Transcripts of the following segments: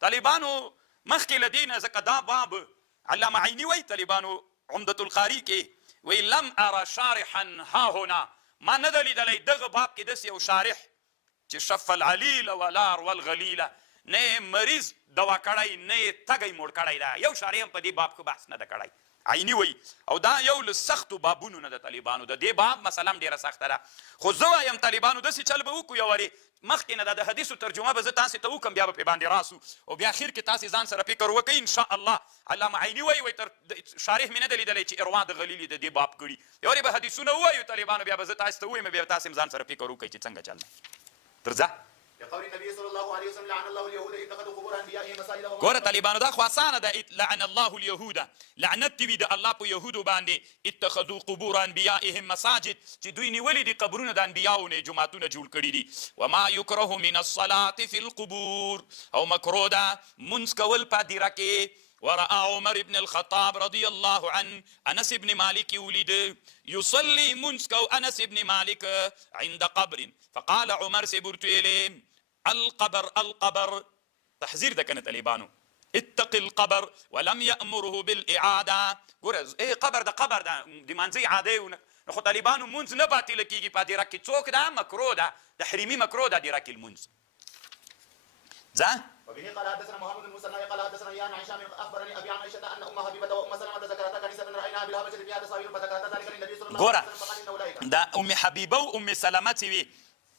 طالبانو مخکې له دې نه ځکه دا باب علامه عیني وایي طالبانو عمدة القاري کې وایي لم اره شارحا ها هنا ما نه ده لیدلی دغه باب کې داسې یو شارح چې شف العلیل والار والغلیله نه یې مریض دوا کړی نه یې تږی موړ کړی ده یو شارح هم په دې باب کې بحث نه ده کړی عیني وایي او دا یو له سختو بابونو نه د طالبانو د دې باب مسله هم ډېره سخته ده خو زه وایم طالبانو داسې چل به وکړو یو وارې مخکې نه د حدیثو ترجمه به زه تاسې ته وکړم بیا به پرې باندې راسو او بیا اخر کې تاسې ځان سره فکر وکړئ انشاءالله علامه عیني وایي تر شارح مې نه ده لیدلی چې اروا د غلیل د دې باب کړي یو وارې به حدیثونه ووایو طالبانو بیا به زه تاسې ته ووایم بیا به تاسې هم ځان سره فکر وکړئ چې څنګه چل دی تر ځه لقول النبي صلى الله عليه وسلم لعن الله اليهود اتخذوا قبور انبيائهم مساجد ګوره طالبانو دا خو اسانه ده لعن الله اليهود لعنت دې وي د الله په یهودو باندې اتخذوا قبور انبیائهم مساجد چې دوی نیولي دي قبرونه د انبیاو نه جوماتونه جوړ کړي دي وما یکره من الصلاة في القبور او مکروه ده منځ کول په هدیره کې ورأى عمر بن الخطاب رضي الله عنه انس بن مالك ولد يصلي منسكو انس بن مالك عند قبر فقال عمر سبرتيلي القبر تحذير ده كانت طالبانو اتق القبر ولم يأمره بالإعادة ګوره قبر ده دي منځي عادي خو طالبانو منځ نه باطل کیږي په دې راکې څوک ده مکروه ده تحریمي مکروه ده دې راکې المنځ ځه وبه قال حدثنا محمد بن مسلم قال حدثنا يان عائشة اخبرني ابي عن عائشة ان ام حبيبه وام سلمة ذكرتا كنيسة رايناها بالهبشة فيها تصاوير فذكرتا ذلك للنبي صلى الله عليه وسلم فقال ان اولئك دا ام حبيبه و ام سلمة چې وي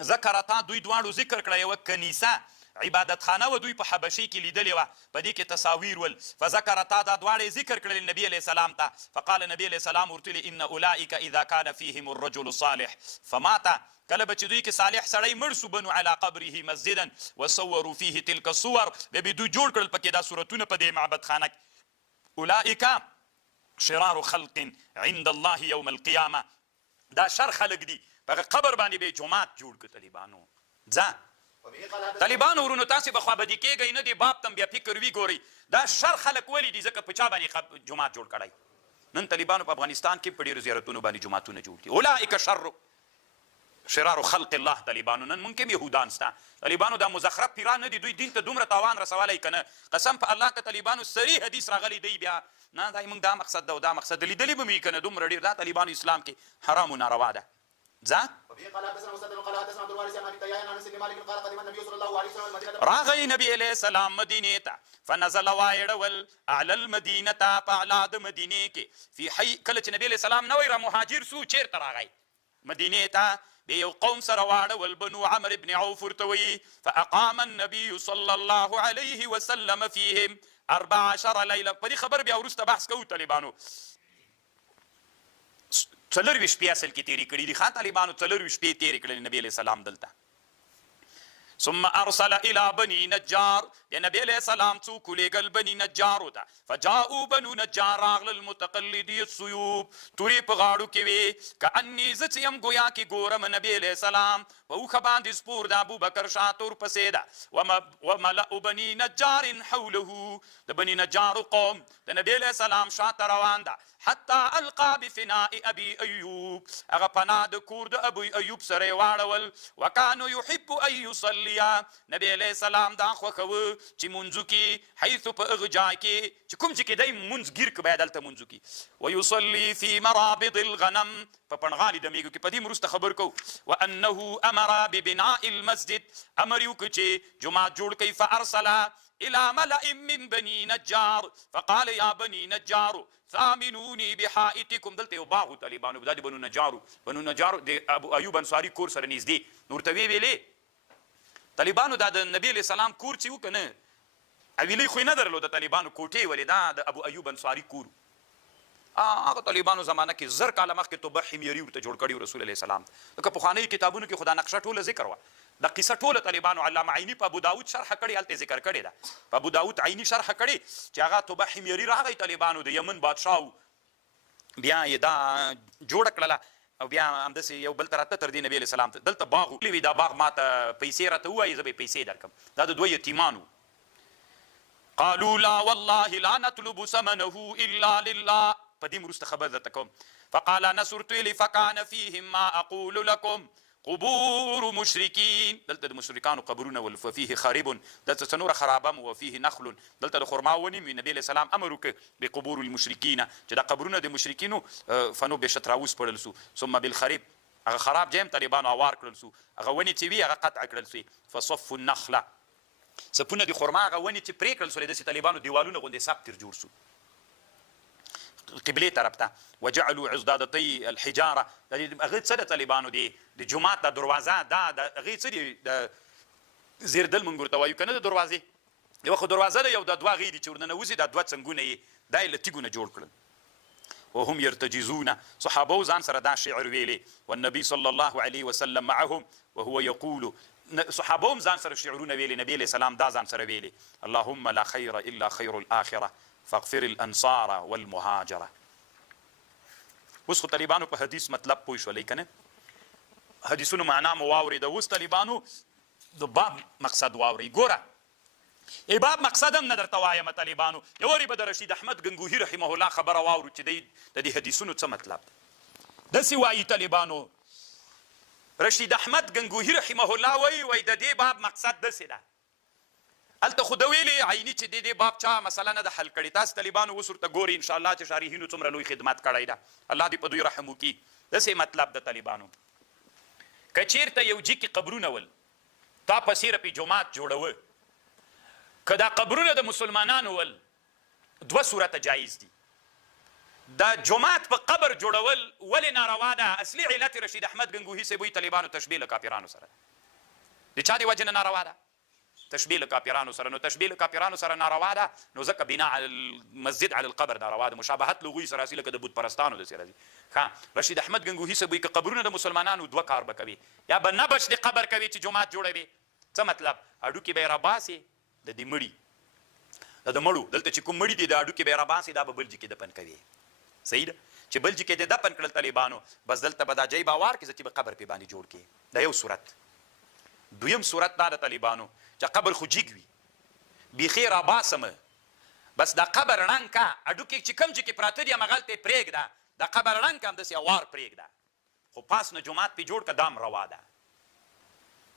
ذکرتا دوی دواړو ذکر کړی یوه کنیسه عبادت خانه و دوی په حبشي کې لیدلې وه په دې کې تصاویر ول فذکرتا دا دواړه ذکر کړل نبي علیه السلام ته فقال نبي علیه السلام ورته ان اولئک اذا كان فيهم الرجل الصالح فمات کله به چې دوی کې صالح سړی مړ سو بنو علی قبره مسجدا وصوروا فيه تلك الصور به دوی جوړ کړل پکې دا صورتونه په دې معبد خانه کې اولئک شرار خلق عند الله يوم القيامه دا شر خلق دي په قبر باندې به جماعت جوړ کړ طالبانو ځه طالبانو ورونو تاسې به خوابدي کېږئ نه دې باب تم بیا فکر وي ګورئ دا شر خلک ولې دي ځکه په چا باندې جومات جوړ کړی نن طالبانو په افغانستان کې په ډېرو زیارتونو باندې جوماتونه جوړ دي اولئک شرار خلق الله طالبانو نن مونږ کې یهودان سته طالبانو دا مزخرف پیران نه دي دوی دین ته دومره تاوان رسولی که نه قسم په الله که طالبانو صریح حدیث راغلی دی بیا نه دا مونږ دا مقصد ده او دا مقصد د لیدلي به مې که نه دومره ډېر دا طالبانو اسلام کې حرام و ناروا ده راغی نبی علیہ السلام مدینه ته فنزل وایړول اعلی المدینه په اعلی د مدینې کې فی حی کله چې نبی علیہ السلام نوی را مهاجر سو چیرته راغی مدینې ته د یو قوم سره واړول بنو عمرو بن عوف ورته وایي فاقام النبي صلی الله علیه وسلم فیهم 14 لیله په دې خبر بیا وروسته بحث کوو طالبانو څلرویشت شپې اصل کې تېرې کړي دي ښه طالبانو څلرویشت شپې تېرې کړلې نبي علیه السلام دلته ثم ارسل الى بني نجار یا نبی علیہ السلام څوک ولېږل بني نجارو ته فجاءوا بنو نجار راغلل متقلدي السيوف تورې په غاړو کې وې کأني زه چې یم ګویا کې ګورم نبی علیہ السلام په اوښه باندې سپور د ابوبکر شاته ورپسې ده وملأ بني نجار حوله د بني نجارو قوم د نبی علیہ السلام شاته روان ده حتی القا بفناء ابي ایوب هغه پناه د کور د ابو ایوب سره یې واړول وکانو یحب ان یصلي نبی علیہ السلام دا خوښوه چې منځو کې حیث په هغه ځای کې چې کوم چې کې دی منځ ګیر که باید هلته منځو کې ویصلي فی مرابض الغنم په پنغالي د میږو کې په دې وروسته خبر کوو وانه امر ببناء المسجد امر یې وکړه چې جومات جوړ کوي فارسل الى ملأ من بني نجار فقال يا بني نجار ثامنوني بحائطكم دلته یو باغ طالبانو دا د بنو نجارو د ابو ایوب انصاري کور سره نږدې نو ورته ویلې طالبانو دا د نبی علیه السلام کور چې و که نه اویلی خو یې نه درلو د طالبانو کوټې ولې دا د ابو ایوب انصاري کور هغه طالبانو زمانه کې زر کاله مخکې توبه حمیري ورته جوړ کړي رسول علیه السلام لکه پخوانیو کتابونو کې خو دا نقشه ټوله ذکر وه دا قصه ټوله طالبانو علامه عیني په ابو داود شرحه کړې هلته ذکر کړې ده په ابو داود عیني شرحه کړې چې هغه توبه حمیري راغی طالبانو د یمن بادشاه بیا یې دا جوړه کړله او بیا همداسې یو بل ته راته تر دې نبي علیه السلام ته دلته باغ وي دا باغ ما ته پیسې راته ووایي زه به یې پیسې درکړم دا د دوه یتیمانو قالوا لا والله لا نطلب ثمنه الا لله په دې وروسته خبر درته کوم فقال انس ورته ویلي فکان فیهم ما اقول لکم قبور مشرکین دلته د مشرکانو قبرونه ول ففيه خارب دلته څنور خرابم وفيه نخل دلته د خرما ونی نبی علیہ السلام امر وکړ بقبور المشرکین چې دا قبرونه د مشرکینو فنو بشتراوس پړل سو ثم بالخرب هغه خراب جیم طالبانو اوار کړل سو هغه ونی چې وی هغه قطع کړل سو فصف النخله سپونه د خرما هغه ونی چې پرې کړل سو د طالبانو دیوالونه غوندې ساب تر جوړ سو قبله طرف ته وجعلوا عضدادتي الحجاره هغه څه د طالبانو دی د جماعت د دروازه دا هغه څه دی د زیردل منګور ته وایو کنه د دروازې یو خو دروازه ده یو د دوه غیدي چې ورننه وځي د دوه څنګونه یې دا یې له تیږونه جوړ کړل وهم يرتجزون صحابه ځان سره دا شعر ویلي والنبي صلى الله عليه وسلم معهم وهو يقول صحابه ځان سره شعرونه ویلي نبی علیہ السلام دا ځان سره ویلي اللهم لا خير الا خير الاخره فاغفر الانصار والمهاجره اوس خو طالبانو په حدیث مطلب پوه شولې کنه حدیثونو معنا مو واورېده اوس طالبانو د باب مقصد واوري ګوره باب مقصد هم نه درته وایم طالبانو یو وری به د رشید احمد ګنګوهي رحمه الله خبره واورو چې د دې حدیثونو څه مطلب داسې وایي طالبانو رشید احمد ګنګوهي رحمه الله وایي د دې باب مقصد داسې ده هلته خو د ویلې عیني چې د دې باب چا مسله نه ده حل کړې تاسو طالبانو اوس ورته ګورئ انشاءالله چې شارحینو څومره لوی خدمت کړی ده الله دې په دوی رحم وکړي داسې مطلب د طالبانو که چېرته یو جي کې قبرونه ول تا په سیره پې جومات جوړوه که دا قبرونه د مسلمانانو ول دوه صورته جایز دي دا جومات په قبر جوړول ولې ناروا ده اصلي علت رشید احمد ګنګوهي صاحب وایي طالبانو تشبیه له کافرانو سره د چا د وجې نه ناروا ده تشبیه له کافرانو سره نو تشبیه له کافرانو سره ناروا ده نو ځکه بنا على المسجد على القبر ناروا ده مشابهت لغوي سره اصلي لکه د بت پرستانو داسې راځي ښه رشید احمد ګنګوهي صاحب وایي که قبرونه د مسلمانانو دوه کار به کوي یا به نبش د قبر کوي چې جومات جوړوي څه مطلب هډوکي به یې راباسي د دې مړي د مړو دلته چې کوم مړي دي د هډوکي به یې راباسي دا به بل جي کې دفن کوي صحیح ده چې بل جي کې د دفن کړل طالبانو بس دلته به دا جای به وار کړي چې به قبر پې باندې جوړ کړي دا یو صورت دویم صورت دا د طالبانو چې قبر خو جیګ وي بیخي راباسمه بس دا قبر رنګ کا هډوکي چې کوم چې کې پراته دي همغلته یې پرېږده دا قبر رنګ کا همداسې اوار پرېږده خو پاس نه جومات پې جوړ که دام روا ده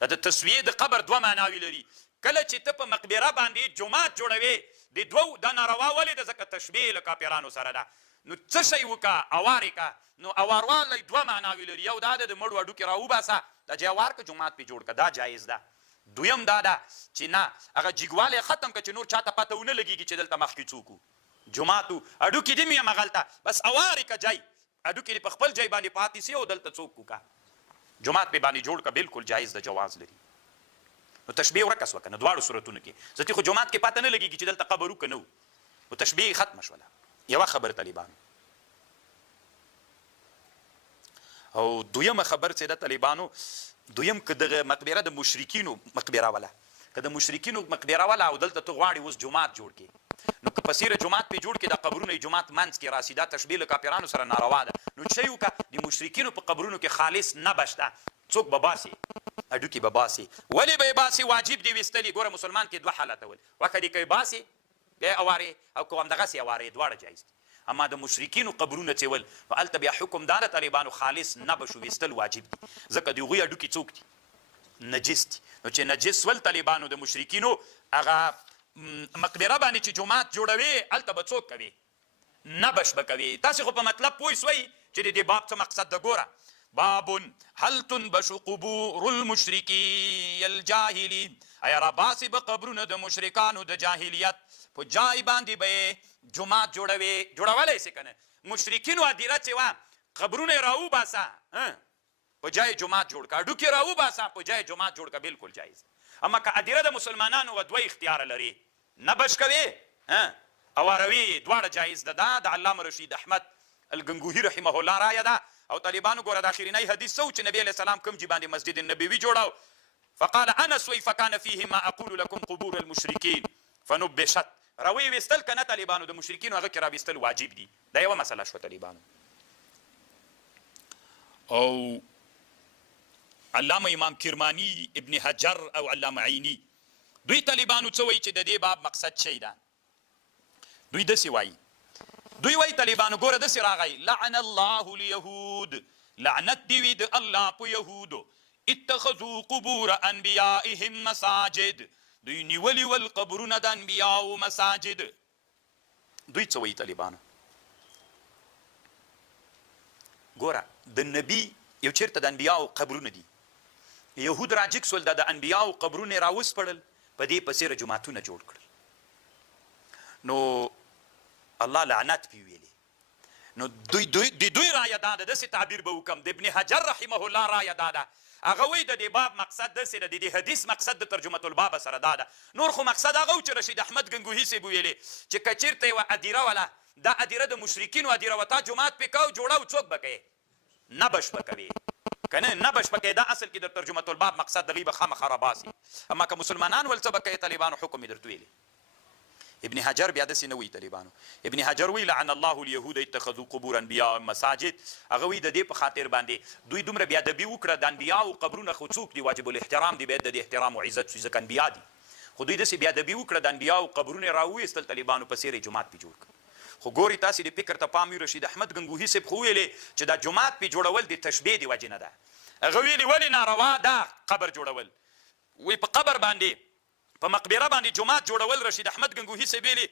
دا د تسویې د قبر دوه معناوي لري کله چې ته په مقبره باندې جومات جوړوې د دوو دا ناروا ولې ده ځکه تشبیه له کافرانو سره ده نو څه شی وکړه اوار یې که نو اواروالی دوه معناوي لري یو دا ده د مړو هډوکي راوباسه دا چې اوار که جومات پې جوړ که دا جایز ده دویم دا ده چې نه هغه جګوالی ختم که چې نور چاته پته ونه لګېږي چې دلته مخکې څوک وو جومات وو هډوکي دې مې همغلته بس اوار یې که جای هډوکي دې په خپل ځای باندې پاتې سي او دلته څوک وکړه جومات پې باندې جوړ که بالکل جایز د جواز لري نو تشبیه ورکه سوه که نه دواړو صورتونو کې ځکه خو جومات کې پته نه لګېږي چې دلته قبر وو که نه وو نو تشبیه یې ختمه شوله یوه خبر طالبانو او دویمه خبر چې د طالبانو دویم که دغه مقبره د مشرکینو مقبره وله که د مشرکینو مقبره وله او دلته ته غواړې اوس جومات جوړ کړې نو که په سیره جومات پې جوړ کړې دا قبرونه یې جومات منځ کې راسي دا تشبیه له کافرانو سره ناروا ده نو څه یې وکړه د مشرکینو په قبرونو کې خالص نبش ده څوک به باسي هډوکي به باسي ولې به یې باسي واجب دي ویستلي ګوره مسلمان کې دوه حالته ول وکه دې که یې باسي بیا یې اوارې او که همدغسې اوارې دواړه جایز دي اما د مشرکینو قبرونه چې ول نو هلته بیا حکم دا د طالبانو خالص نبشو ویستل واجب دي ځکه د هغوی هډوکي څوک دي نجس دي نو چې نجس ول طالبانو د مشرکینو هغه مقبره باندې چې جومات جوړوي هلته به څوک کوي نبش به کوي تاسې خو په مطلب پوه سوئ چې د دې باب څه مقصد ده ګوره باب هل تنبش قبور المشرکین الجاهلین ایا راباسي به قبرونه د مشرکانو د جاهلیت په جای باندې به جومات جوړوي جوړولی سي که نه مشرکینو هدیره چې وه قبرونه یې راوباسه په جای جومات جوړ که هډوکي راوباسه په جای جومات جوړ که بالکل جایز اما که هدیره د مسلمانانو و دوه اختیاره لري نبش کوي اواروي دواړه جایز ده دا د علامه رشید احمد الګنګوهي رحمه الله رایه ده او طالبانو ګوره د اخرینی حدیث څه و چې نبي علیه السلام کوم جي باندې مسجد النبوي جوړاو فقال انس وی فکان فیه ما اقول لكم قبور المشرکین فنبشت راوی ویستل که نه طالبانو د مشرکینو هغه کې راویستل واجب دي دا یوه مسله شوه طالبانو او علامه امام کرمانی ابن حجر او علامه عینی دوی طالبانو څه وایي چې د دې باب مقصد شی ده دوی داسې وایي دوی وایي طالبانو ګوره داسې راغی لعن الله اليهود لعنت دی وي د الله په یهودو اتخذوا قبور انبیائهم مساجد دوی نیولی ول قبرونه د انبیاو مساجد. دوی څه وایي طالبانو؟ ګوره د نبي یو چېرته د انبیاو قبرونه دي، یهود راجګ سول د انبیاو قبرونه راوسپړل، په دې پسې جوماتونه جوړ کړل. نو الله لعنت پې ویلې. نو دوی رایه دا ده، داسې تعبیر به وکړم، د ابن حجر رحمه الله رایه دا ده، هغه وایي د دې باب مقصد داسې ده، د دې حدیث مقصد د ترجمة الباب سره دا ده. نور خو مقصد هغه و چې رشید احمد ګنګوهي صاحب ویلې چې که چېرته یوه ادیره وله، دا ادیره د مشرکینو ادیره وه، تا جومات پې کو جوړه څوک به کوې؟ نبش به کوې که نه، نبش به کوې. دا اصل کې د ترجمة الباب مقصد د هغوی به خامخا راباسي. اما که مسلمانان ول څه به کوې طالبانو، حکم یې درته ویلې. ابن حجر بیا داسې نه وایي طالبانو. ابن حجر وایي لعن الله اليهود اتخذوا قبور انبیاء مساجد. هغه وایي د دې په خاطر باندې دوی دومره بیادبي وکړه، د انبیاو قبرونه خو څوک دي واجب الاحترام دي، باید د دې احترام او عزت شي ځکه انبیا دي. خو دوی داسې بیادبي وکړه، د انبیاو قبرونه یې راوویستل، طالبانو په څېر یې جومات پې جوړ کړ. خو ګوري تاسې د فکر ته پام وي، رشید احمد ګنګوهي صاحب خو ویلې چې دا جومات پې جوړول د تشبیه د وجې نه ده. هغه ویلې ولې ناروا ده قبر جوړول؟ وایي په قبر باندې په مقبره باندې جومات جوړول رشید احمد ګنګوهي صاحب ویلې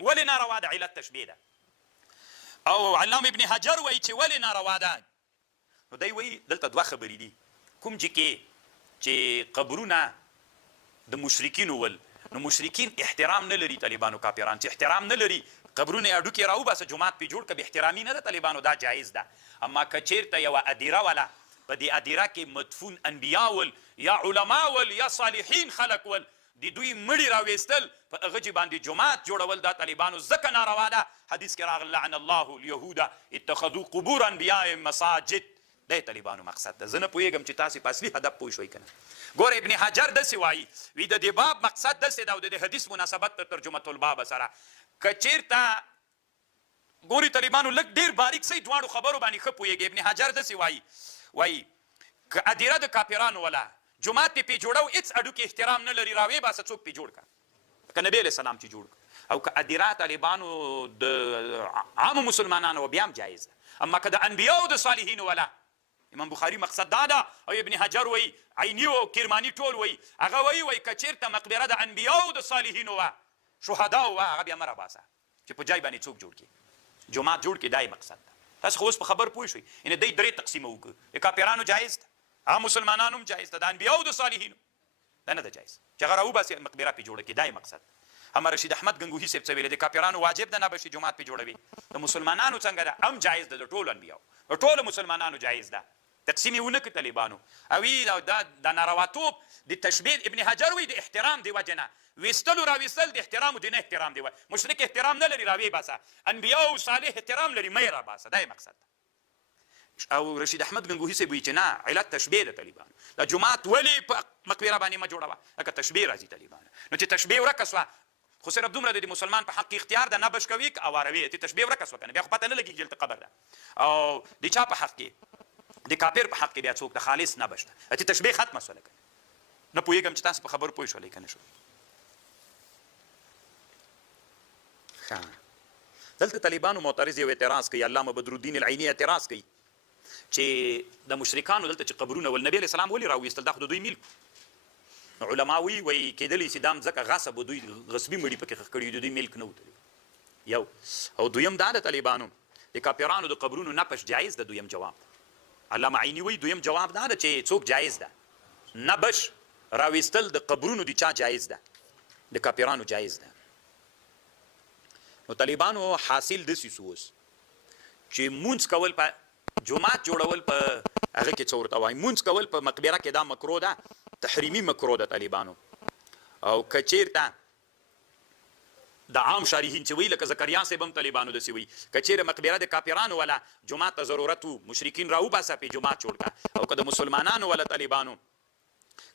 ولې ناروا ده؟ علت تشبیه ده. او علامه ابن حجر وایي چې ولې ناروا ده؟ نو دی وایي دلته دوه خبرې دي. کوم چې قبرونه د مشرکینو ول، نو مشرکین احترام نه لري طالبانو، کافران چې احترام نه لري، قبرونه یې هډوکې راوباسه جومات پې جوړ که، بې احترامي نه ده طالبانو، دا جایز ده. اما که چېرته یوه ادیره وله، په دې ادیره کې مدفون انبیا ول یا علما ول یا صالحین خلک ول، د دوی مړي راویستل، په هغه چې باندې جومات جوړول دا طالبانو ځکه ناروا ده. حدیث کې راغلی لعن الله اليهود اتخذوا قبور انبیاء مساجد. دی طالبانو مقصد ده. زه نه پوهېږم چې تاسې په اصلي هدف پوه شوئ که نه. ګوره ابن حجر داسې وایي، وی د دې باب مقصد داسې ده او د دې حدیث مناسبت د ترجمة الباب سره. که چېرته ګوري طالبانو لږ ډېر باریک صحیح دواړو خبرو باندې ښه پوهېږي. ابن حجر داسې وایي که ادیره د کافرانو وله، جومات پې جوړو، هېڅ اډوکې احترام نه لري، راویې باسه څوک پې جوړ کړه، که نبي علیه السلام چې جوړ کړه. او که ادیره طالبانو د عامو مسلمانانو بیا هم جایز ده. اما که د انبیاو د صالحینو وله، امام بخاري مقصد دا ده، او ابن حجر وایي عیني او کرماني ټول وایي، هغه وایي که چېرته مقبره د انبیاو د صالحینو وه، شهداو وه، هغه بیا مه راباسه چې په جای باندې څوک جوړ کړي، جومات جوړ کړي. دا یې مقصد ده. تاسو خو اوس په خبر پوه شوئ. یعنې دی درې تقسیمه وکړو، د کافرانو جایز ده، عام مسلمانانو هم جایز ده، د انبیاو د صالحینو دا نه ده جایز چې هغه راوباسي مقبره پې جوړه کړي. دا یې مقصد. اما رشید احمد ګنګوهي صاحب څه ویلې، د کافرانو واجب ده نبشي جومات پې جوړوي، د مسلمانانو څنګه ده هم جایز ده، د ټولو انبیاو د ټولو مسلمانانو جایز ده. تقسیم یې ونه کړ طالبانو. او دا نارواطوب د تشبیه ابن حجر وایي د احترام د وجې نه، ویستلو راویستل د احترام د نه احترام دی. مشرک احترام نه لري، راویې باسه. انبیاو صالح احترام لري، مه یې راباسه. دا یې مقصد ده. او رشید احمد ګنګوهي صاحب وایي چې نه، علت تشبیه ده طالبانو. دا جومات ولې په مقبره باندې مه جوړوه، لکه تشبیه راځي طالبانو. نو چې تشبیه ورکه سوه، خو صرف دومره د مسلمان په حق کې اختیار ده، نبش کوي که اواروي، ته تشبیه ورکه سوه که نه، بیا خو پته نه لګېږي دلته قبر ده. او د چا په حق کې؟ د کافر په حق کې بیا څوک د خالص نبش ده، ته تشبیه ختمه سوله که نه. پوهېږم چې تاسو په خبرو پوه شولی که نه شو. دلته طالبانو معترض یو اعتراض کوي، علامه بدرالدین العیني اعتراض کوي چې د مشرکانو دلته چې قبرونه ول، نبي علیه السلام ولې راویستل؟ دا خو د دوی ملک. علما وایي کېدلی چې دا مځکه غصب و، دوی غصبي مړي پکې ښخ کړي، د دوی ملک نه و یو. او دویم دا د طالبانو د کافرانو د قبرونو نبش جایز ده. دویم جواب علامه عیني وایي دویم جواب دا ده چې څوک جایز ده، نبش راویستل د قبرونو د چا جایز ده؟ د کافرانو جایز ده. نو طالبانو حاصل داسې سو اوس چې مونځ کول په جومات جوړول په هغه کې څه ورته وایي، مونځ کول په مقبره کې دا مکروه ده، تحریمي مکروه ده طالبانو. او که چېرته د عام شارحین چې وایي لکه زکریا صاحب هم طالبانو داسې وایي، که چېرې مقبره د کافرانو وله جومات ته ضرورت و، مشرکین راوباسه پې جومات جوړ کړه. او که د مسلمانانو وله طالبانو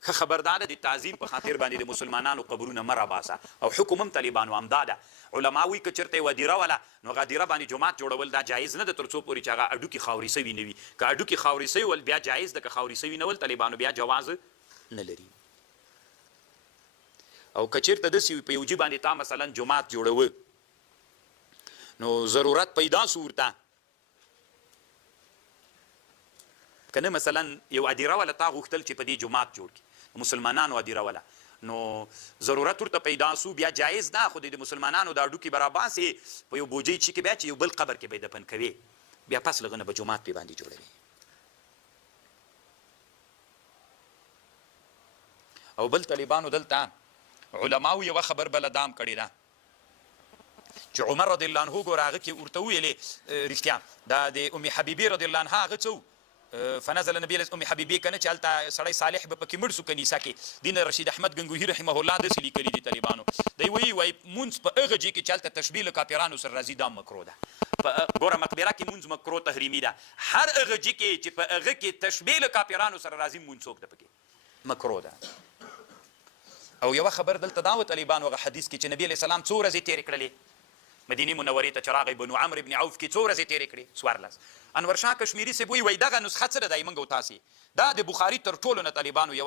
ښه خبردار د تعظیم په خاطر باندې د مسلمانانو قبرونه مه راباسه. او حکم هم طالبانو همدا ده. علما وایي که چېرته یوه دیره وله، نو هغه دیره باندې جومات جوړول دا جایز نه ده تر څو پورې چې هغه اډوکې خاورې سوي نه وي. که اډوکې خاورې سوي ول بیا جایز ده، که خاورې سوي نه ول طالبانو بیا جواز نه لري. او که چېرته داسې وي په یو جي باندې تا مثلا جومات جوړوه، نو ضرورت پیدا سو ورته، کنه مثلا یو ادیره ولا تا غوښتل چې په دې جماعت جوړ کړي مسلمانانو ادیره ولا نو ضرورت ورته پیدا سو بیا جایز نه خو د مسلمانانو دا ډوکی براباسې په یو بوجۍ چې کې بیا چې یو بل قبر کې به دفن کوي بیا پس لغنه به جماعت پې باندې جوړوي او بل طالبانو دلته علماو یوه خبر بله دام کړې ده چې عمر رضی الله عنه ګوره هغه کې ورته ویلې رښتیا دا د ام حبیبې رضی الله عنها هغه څه فنزل نبی ام حبیبې کنه چې هلته سړی صالح به پکې مړ سو کنیسه کې دین رشید احمد ګنګوهي رحمه الله داسې لیکلي دي طالبانو دی وایي مونځ په هغه ځای کې چې هلته تشبیه له کافرانو سره راځي دا مکرو ده ګوره مقبره کې مونځ مکرو تحریمي ده هر هغه ځای کې چې په هغه کې تشبیه له کافرانو سره راځي مونځ څوک ده پکې مکرو ده او یوه خبر دلته دا و طالبانو هغه حدیث کې چې نبی علیه السلام څو ورځې تېرې کړلې مدینې منورې ته چې راغی بنو عمرو بن عوف کې څو ورځې تېرې کړې 14 انور شاه کشمیري صاحب وایي دغه نسخه څه ده دی موږ او تاسې دا د بخاري تر ټولو نه طالبانو یوه